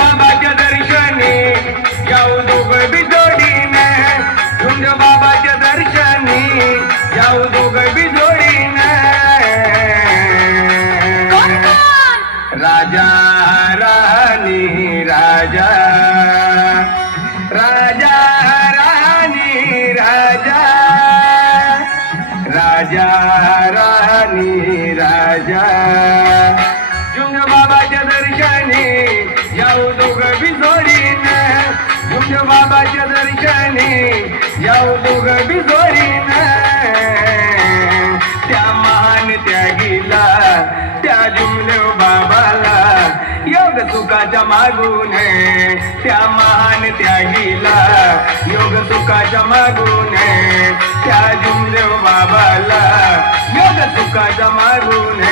बाबाच्या दर्शनी जाऊ दोघं बी जोडीने झुंज बाबाच्या दर्शनी जाऊ दोघं बी जोडीने राजा राणी राजा राजा राणी राजा राजा राणी राजा झुंज बाबाच्या दर्शनी जाऊ दोघं बी जोडीने झुंज बाबाच्या दर्शनी जाऊ दोघं बी जोडीने त्या महान त्यागीला त्या झुंजदेव बाबाला योग सुखाच्या मागून त्या महान त्यागीला योग सुखाच्या मागून त्या झुंजदेव बाबाला योग सुखाच्या मागून